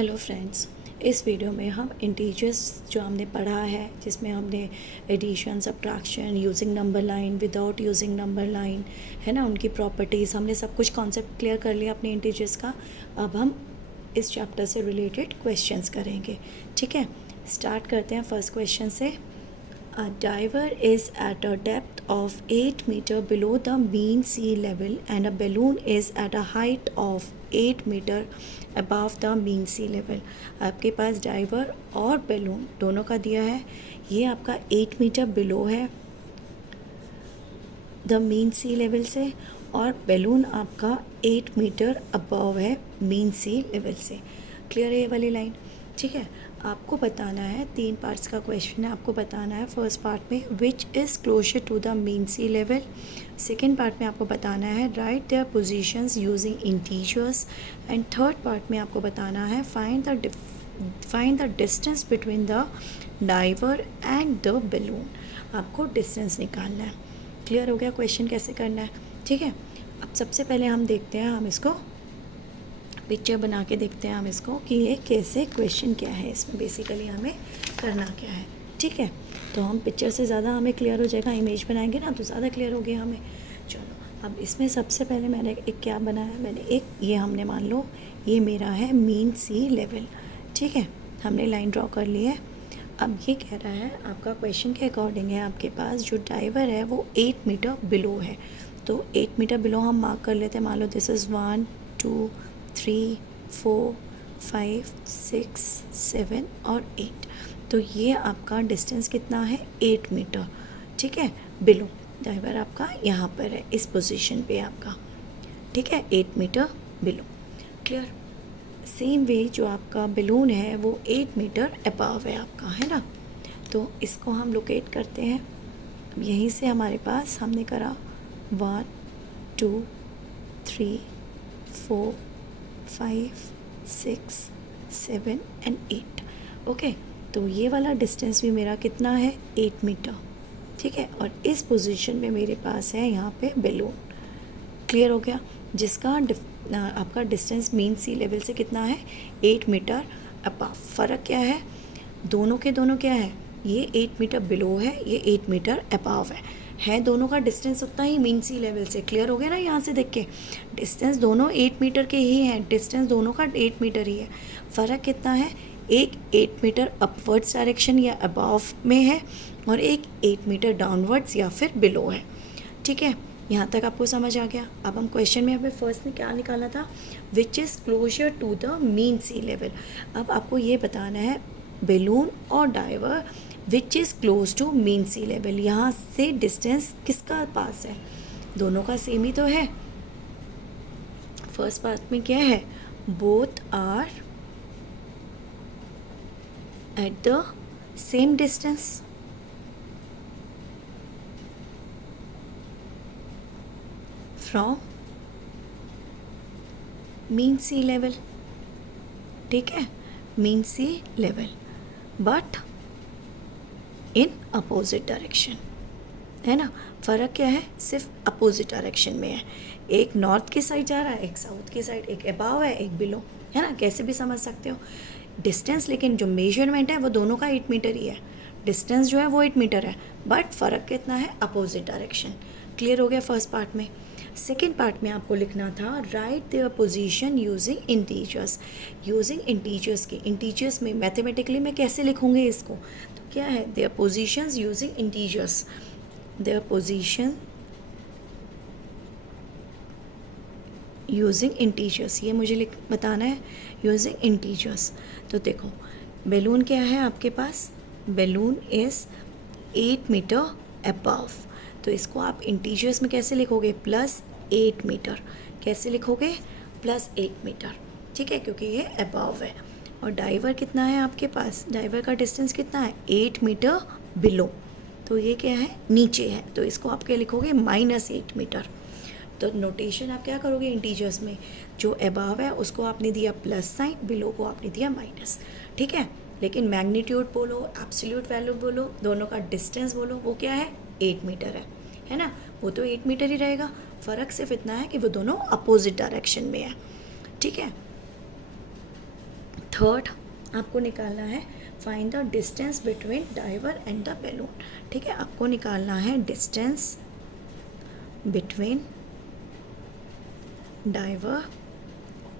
Hello friends, इस video में हम इंटीजर्स जो हमने पढ़ा है, जिसमें हमने addition, subtraction, using number line, without using number line, है ना, उनकी प्रॉपर्टीज़, हमने सब कुछ कॉन्सेप्ट क्लियर कर लिया अपने इंटीजर्स का। अब हम इस चैप्टर से रिलेटेड क्वेश्चंस करेंगे। ठीक है, स्टार्ट करते हैं फर्स्ट क्वेश्चन से। A diver is at a depth of 8 meters below the mean sea level and a balloon is at a height of 8 meters above the mean sea level। आपके पास driver और balloon दोनों का दिया है। ये आपका 8 metre below है the mean sea level से, और बैलून आपका 8 मीटर अबव है मीन सी लेवल से। क्लियर है ये वाली लाइन? ठीक है, आपको बताना है, 3 पार्ट्स का क्वेश्चन है, आपको बताना है फर्स्ट पार्ट में which is closer to the mean sea level. Second part में आपको बताना है write their positions using integers, and third part में आपको बताना है find the distance between the diver and the balloon. आपको डिस्टेंस निकालना है। क्लियर हो गया क्वेश्चन कैसे करना है? ठीक है, अब सबसे पहले हम देखते हैं, हम इसको पिक्चर बना के देखते हैं हम इसको कि ये कैसे क्वेश्चन क्या है, इसमें बेसिकली हमें करना क्या है। ठीक है, तो हम पिक्चर से ज़्यादा हमें क्लियर हो जाएगा, इमेज बनाएंगे ना तो ज़्यादा क्लियर हो गया हमें। चलो, अब इसमें सबसे पहले मैंने एक क्या बनाया, मैंने एक ये हमने मान लो ये मेरा है मीन सी लेवल। ठीक है, हमने लाइन ड्रॉ कर ली है। अब ये कह रहा है आपका क्वेश्चन के अकॉर्डिंग है, आपके पास जो डाइवर है वो 8 मीटर बिलो है। तो 8 मीटर बिलो हम मार्क कर लेते हैं। मान लो दिस इज़ 1 2 3 4 5 6 7 और 8। तो ये आपका डिस्टेंस कितना है? 8 मीटर। ठीक है, बिलो डाइवर आपका यहाँ पर है, इस पोजीशन पे आपका। ठीक है, 8 metre below. Clear? Same way जो आपका बैलून है वो 8 मीटर अबव है आपका, है ना। तो इसको हम लोकेट करते हैं। यहीं से हमारे पास हमने करा 1 2 3 4 5 6 7 एंड 8। ओके, तो ये वाला डिस्टेंस भी मेरा कितना है? 8 मीटर। ठीक है, और इस पोजीशन में मेरे पास है यहाँ पे बैलून। क्लियर हो गया? जिसका आपका डिस्टेंस मीन सी लेवल से कितना है? 8 मीटर अबव। फ़र्क क्या है? दोनों के दोनों क्या है? ये 8 मीटर बिलो है, ये 8 मीटर अबव है दोनों का डिस्टेंस उतना ही मीन सी लेवल से। क्लियर हो गया ना? यहाँ से देख के डिस्टेंस दोनों 8 मीटर के ही हैं, डिस्टेंस दोनों का 8 मीटर ही है। फ़र्क कितना है? एक 8 मीटर अपवर्ड्स डायरेक्शन या अबव में है, और एक 8 मीटर डाउनवर्ड्स या फिर बिलो है। ठीक है, यहाँ तक आपको समझ आ गया? अब हम क्वेश्चन में हमें फर्स्ट ने क्या निकाला था? Which is closer to the mean sea level. अब आपको ये बताना है बैलून और diver which is close to mean sea level, यहाँ से डिस्टेंस किसका पास है? दोनों का सेम ही तो है। फर्स्ट पार्ट में क्या है? Both are at the same distance. From mean sea level. ठीक है, mean sea level, but in opposite direction, है ना। फ़र्क क्या है? सिर्फ अपोजिट डायरेक्शन में है। एक नॉर्थ की साइड जा रहा है, एक साउथ की साइड, एक अबाव है, एक बिलो, है ना। कैसे भी समझ सकते हो डिस्टेंस, लेकिन जो मेजरमेंट है वो दोनों का 8 मीटर ही है। डिस्टेंस जो है वो 8 मीटर है, बट फ़र्क कितना है? Opposite direction. क्लियर हो गया फर्स्ट पार्ट में? सेकेंड पार्ट में आपको लिखना था write their position using integers. Using integers की, इंटीजर्स में मैथमेटिकली मैं कैसे लिखूँगी इसको? तो क्या है? Their positions using integers. Their position using integers, ये मुझे बताना है यूजिंग इंटीजर्स। तो देखो, बैलून क्या है आपके पास? Balloon is 8 metre above. तो इसको आप इंटीजर्स में कैसे लिखोगे? +8 मीटर। कैसे लिखोगे? +8 मीटर। ठीक है, क्योंकि ये अबव है। और डाइवर कितना है आपके पास? डाइवर का डिस्टेंस कितना है? 8 मीटर बिलो। तो ये क्या है? नीचे है, तो इसको आप क्या लिखोगे? -8 मीटर। तो नोटेशन आप क्या करोगे इंटीजर्स में? जो अबव है उसको आपने दिया प्लस साइन, बिलो को आपने दिया माइनस। ठीक है, लेकिन मैग्नीट्यूड बोलो, एब्सोल्यूट वैल्यू बोलो, दोनों का डिस्टेंस बोलो, वो क्या है? 8 मीटर है ना। वो तो 8 मीटर ही रहेगा। फ़र्क सिर्फ इतना है कि वो दोनों अपोजिट डायरेक्शन में है। ठीक है, थर्ड आपको निकालना है find the distance between diver and the balloon. ठीक है, आपको निकालना है distance between diver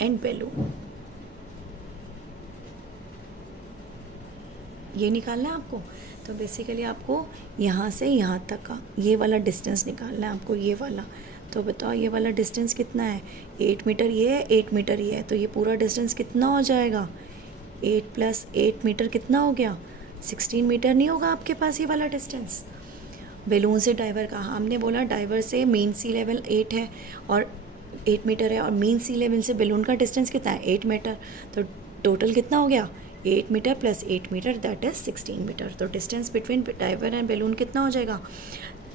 and balloon, ये निकालना है आपको। तो बेसिकली आपको यहाँ से यहाँ तक का ये वाला डिस्टेंस निकालना है आपको, ये वाला। तो बताओ ये वाला डिस्टेंस कितना है, 8 मीटर ये है, 8 मीटर ये है, तो ये पूरा डिस्टेंस कितना हो जाएगा, 8 + 8 मीटर कितना हो गया, 16 मीटर नहीं होगा आपके पास ये वाला डिस्टेंस। बैलून से डाइवर का हमने बोला डाइवर से मेन सी लेवल 8 है और 8 मीटर है, और मेन सी लेवल से बैलून का डिस्टेंस कितना है, 8 मीटर। तो टोटल कितना हो गया, 8 metre + 8 metre that is 16 metre. तो distance between diver and balloon कितना हो जाएगा,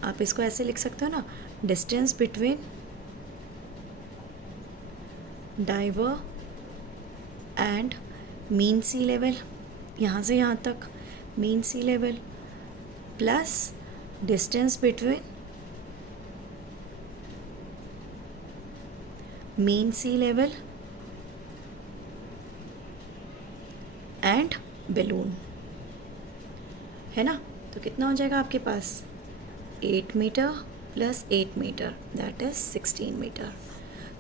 आप इसको ऐसे लिख सकते हो ना, distance between diver and mean sea level, यहाँ से यहाँ तक mean sea level, plus distance between mean sea level and balloon, है ना। तो कितना हो जाएगा आपके पास, 8 metre + 8 metre that is 16 metre.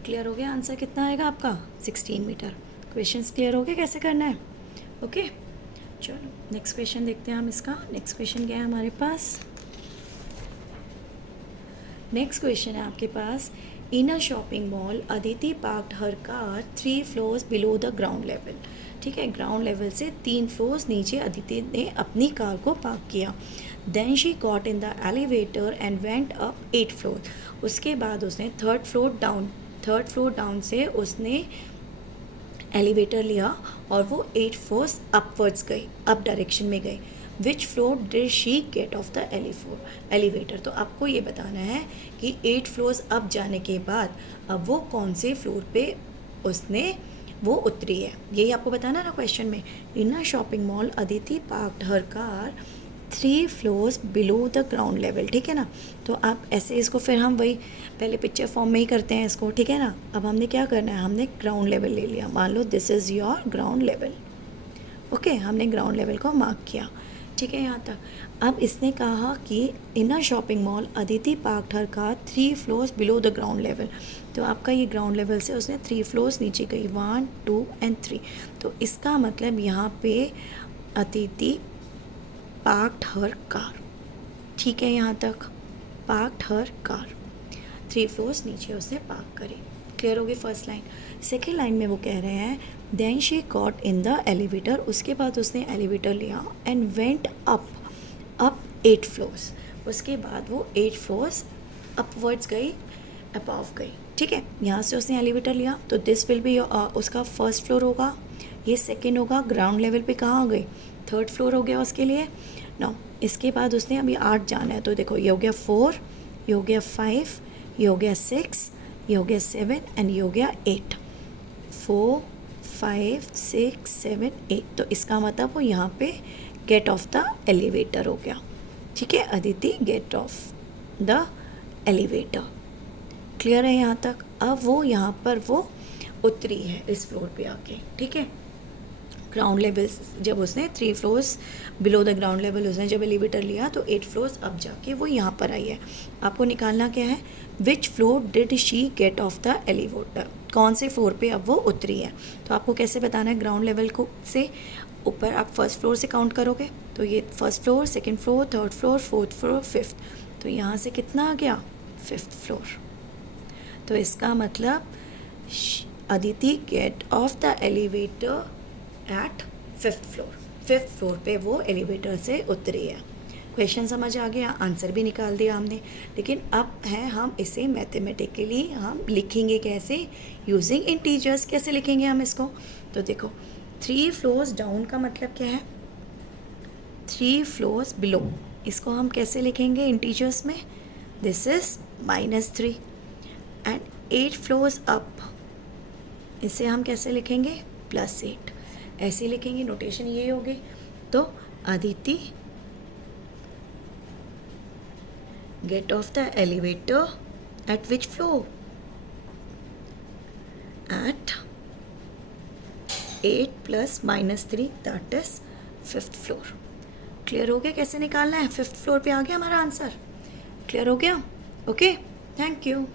Clear हो गया, आंसर कितना आएगा आपका, 16 मीटर। क्वेश्चंस क्लियर हो गए कैसे करना है, ओके। चलो नेक्स्ट क्वेश्चन देखते हैं हम इसका। नेक्स्ट क्वेश्चन क्या है हमारे पास, नेक्स्ट क्वेश्चन है आपके पास, in a shopping mall Aditi parked her car 3 floors below the ground level. ठीक है, ग्राउंड लेवल से 3 फ्लोर्स नीचे अदिति ने अपनी कार को पार्क किया। Then she got in the elevator and went up 8 floor. उसके बाद उसने थर्ड फ्लोर डाउन से उसने एलिवेटर लिया और वो 8 फ्लोर्स अपवर्ड्स गई, अप डायरेक्शन में गई। विच floor did she get off the elevator. तो आपको ये बताना है कि 8 फ्लोर्स अप जाने के बाद अब वो कौन से फ्लोर पे उसने वो उतरी है, यही आपको बताना ना क्वेश्चन में। In a shopping mall Aditi parked her car 3 floors below the ground level. ठीक है ना, तो आप ऐसे इसको फिर हम वही पहले पिक्चर फॉर्म में ही करते हैं इसको, ठीक है ना। अब हमने क्या करना है, हमने ग्राउंड लेवल ले लिया, मान लो this is your ground level, okay. हमने ग्राउंड लेवल को मार्क किया, ठीक है यहाँ तक। अब इसने कहा कि in a shopping mall Aditi parked her car 3 floors below the ground level. तो आपका ये ग्राउंड लेवल से उसने 3 फ्लोर्स नीचे गई, 1 2 एंड 3। तो इसका मतलब यहाँ पे अदिति पार्क्ड हर कार, ठीक है यहाँ तक, पार्क्ड हर कार 3 फ्लोर्स नीचे उसने पार्क करी। क्लियर होगी फर्स्ट लाइन। सेकेंड लाइन में वो कह रहे हैं then she got in the elevator, उसके बाद उसने एलिवेटर लिया एंड वेंट अप 8 फ्लोर्स। उसके बाद वो 8 फ्लोर्स अपवर्ड्स गई, अबव गई, ठीक है। यहाँ से उसने एलिवेटर लिया तो दिस विल बी उसका फर्स्ट फ्लोर होगा, ये सेकेंड होगा। ग्राउंड लेवल पे कहाँ हो गई, थर्ड फ्लोर हो गया उसके लिए। नो, इसके बाद उसने अभी 8 जाना है, तो देखो ये हो गया 4, ये हो गया 5, ये हो गया 6, ये हो गया 7 एंड ये हो गया 8। 4 5 6 7 8। तो इसका मतलब वो यहाँ पे गेट ऑफ द एलिवेटर हो गया, ठीक है। Aditi get off the elevator. Clear है यहाँ तक। अब वो यहाँ पर वो उतरी है इस फ्लोर पे आके, ठीक है। ग्राउंड लेवल जब उसने 3 floors below the ground level उसने जब एलिवेटर लिया तो 8 फ्लोर्स अब जाके वो यहाँ पर आई है। आपको निकालना क्या है, विच floor did she get off the elevator, कौन से फ्लोर पे अब वो उतरी है। तो आपको कैसे बताना है, ग्राउंड लेवल को से ऊपर आप फर्स्ट फ्लोर से काउंट करोगे तो ये first floor, second floor, third floor, fourth floor, fifth. तो यहाँ से कितना आ गया, 5th फ्लोर। तो इसका मतलब Aditi get off the elevator at 5th floor. 5th floor पे वो एलिवेटर से उतरी है। क्वेश्चन समझ आ गया, आंसर भी निकाल दिया हमने। लेकिन अब है हम इसे मैथमेटिकली हम लिखेंगे कैसे, यूजिंग इंटीजर्स। कैसे लिखेंगे हम इसको, तो देखो 3 फ्लोर्स डाउन का मतलब क्या है, 3 फ्लोर्स बिलो। इसको हम कैसे लिखेंगे इंटीजर्स में, this is -3 and 8 floors up, इसे हम कैसे लिखेंगे, +8। ऐसे लिखेंगे, नोटेशन ये होगी। तो Aditi get off the elevator at which floor, at 8 plus -3 that is 5th floor. Clear हो गया कैसे निकालना है? 5th फ्लोर पे आ गया हमारा आंसर। क्लियर हो गया? Okay, thank you.